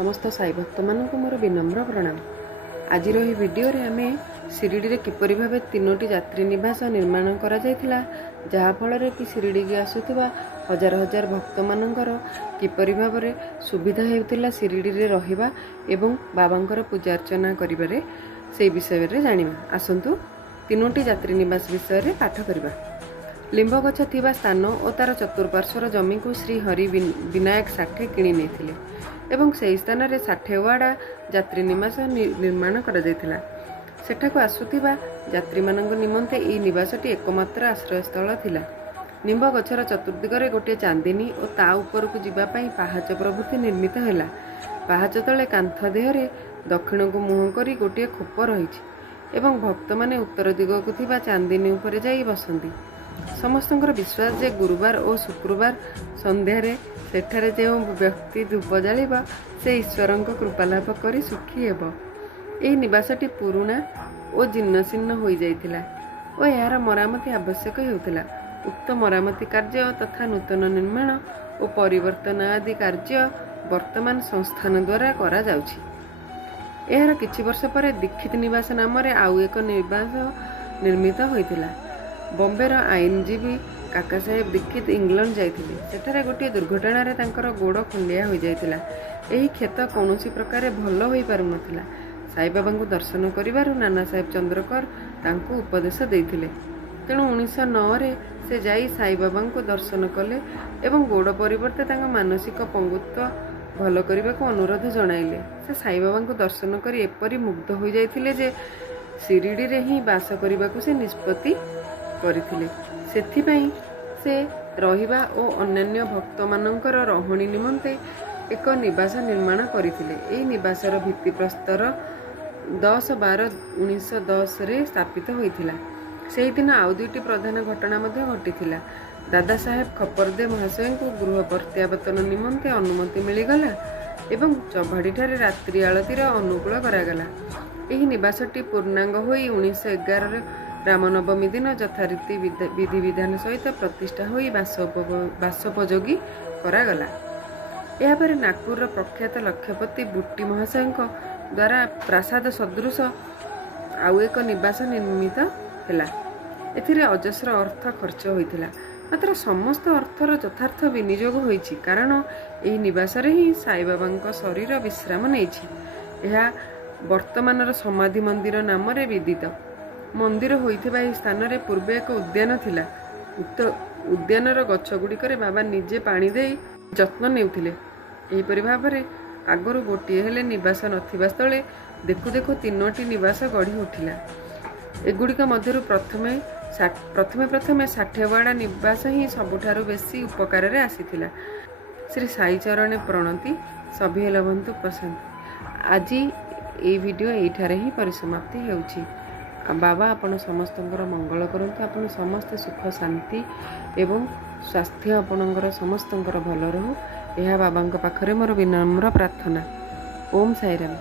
समस्त साई भक्त मानक मोर विनम्र प्रणाम। आज भिडियो आम शिरडी किपरि भाव 3टी यात्री निवास निर्माण करा जहाँफल कि शिरडी की आसुवा हजार हजार भक्त मानकर किपरि भाव सुविधा होता शिरडी रहिबा एवं बाबांकर पूजा अर्चना करिबारे से विषय रे जानिबा। आसंतु 3टी यात्री निवास विषय पाठ करबा। लिंब गछ थिबा स्थान और तार चतुर्पार्श्वर जमी को श्री हरि विनायक साठे किणी नेथिले एवं से स्थान रे साठेवाड़ा यात्री निवास निर्माण करा जायतिला। सेठाको आसुथिबा यात्री मानक निमंते ई निवासटी एकमात्र आश्रयस्थल थिला। निंब गछर चतुर्दिगरे गोटे चांदिनी और ता उपरकू जिबा पई पाहाच प्रभृति निर्मित हैला। पाहाच तले कांथ देहरे दक्षिण को मुह करी गोटे खोप रहिछि एवं भक्त माने उत्तर दिगकू थिबा चांदिनी उपरे जाई बसंती। समस्तंकर विश्वास जे गुरुवार और शुक्रवार संध्यारे सेठारे जो व्यक्ति धूप जालिब से ईश्वरंक कृपालाभ करी सुखी हेब। एही निवासटी पुरुणा और जीर्णशीर्ण हो जाइतिला और यार मरामती आवश्यक हेउतिला। उक्त मरामती कार्य तथा नूतन निर्माण और परिवर्तन आदि कार्य वर्तमान संस्थान द्वारा करा जाउछि। एहार किछि वर्ष पर दीक्षित निवास नाम रे आउ एक निवास निर्मित होइतिला। बॉम्बेर आईनजीवी काका साहेब दीक्षित इंग्लैंड जाइथिले। सेठारे गोटे दुर्घटना रे तांकर गोड़ खंडिया हो जाइतिला। एही क्षेत्र कौनसी प्रकार भल होई पारु नथिला। साई बाबा को दर्शन करिबारु नाना साहेब चंद्रकर तांको उपदेश देइथिले। तेणु 1909 रे से जाई साई बाबा को दर्शन कले एवं गोड़ परिवर्ते तांका मानसिक पंगुत्व भल करने को अनुरोध जणाइले। से साई बाबा को दर्शन करी एपरी मुग्ध हो जाइथिले जे शिरडी रे ही बास करने को से निष्पत्ति करथिले। सेथिपई से रहिबा और अन्य भक्त मानकर रहणी निमंते एक निवास निर्माण करथिले। एही निवासर भित्तिप्रस्तर 10/12/1910 रे स्थापित होइथिला। सेही दिन आउ दुईटी प्रधान घटना मध्य घटिथिला। दादा साहेब खपरदे महाशय को गृह प्रत्यावर्तन निमंते अनुमति मिलिगला एवं चौभाड़ी ठारे रात्रि आलतीर अनुकूल करागला। एही निवासटी पूर्णांग होई 1911 रामनवमी दिन यथारीति विधि विधान सहित प्रतिष्ठा होई बासोपयोगी करागला। यापर नागपुर प्रख्यात लक्षपति बुट्टी महाशय द्वारा प्रासाद सदृश आउ एक निवास निर्मित हैला। एथिरे अजस्र अर्थ खर्च होइथिला। मात्र समस्त अर्थर यथार्थ विनियोग होइछि कारण एही निवास रे ही साई बाबा शरीर विश्राम नेछि। यह वर्तमानर समाधि मंदिर नाम रे विदित। मंदिर होइथिबा एही स्थान रे पूर्वे एक उद्यान थिला। उक्त उद्यानर गछगुड़िकरे बाबा निजे पानी देई जत्न नेउथिले। एहीपरि भाबरे आगरु गोटिए हेले निवास नथिबा स्थले देखु देखु 3टी निवास गढ़ी उठिला। एगुड़िक मध्यरु प्रथमे साठेवाड़ा निवास ही सबुठारु बेसी उपकार रे आसीथिला। श्री साई चरणे प्रणति सभी लभंतु प्रशांति। आज ये वीडियो एठारे ही परिसमाप्ति हेउछि। बाबा आपण समस्तंकर मंगल करंतु। आपण समस्त सुख शांति एवं स्वास्थ्य आपणकर समस्तंकर भल रहू। यह बाबा पाखरे मोर विनम्र प्रार्थना। ओम साईराम।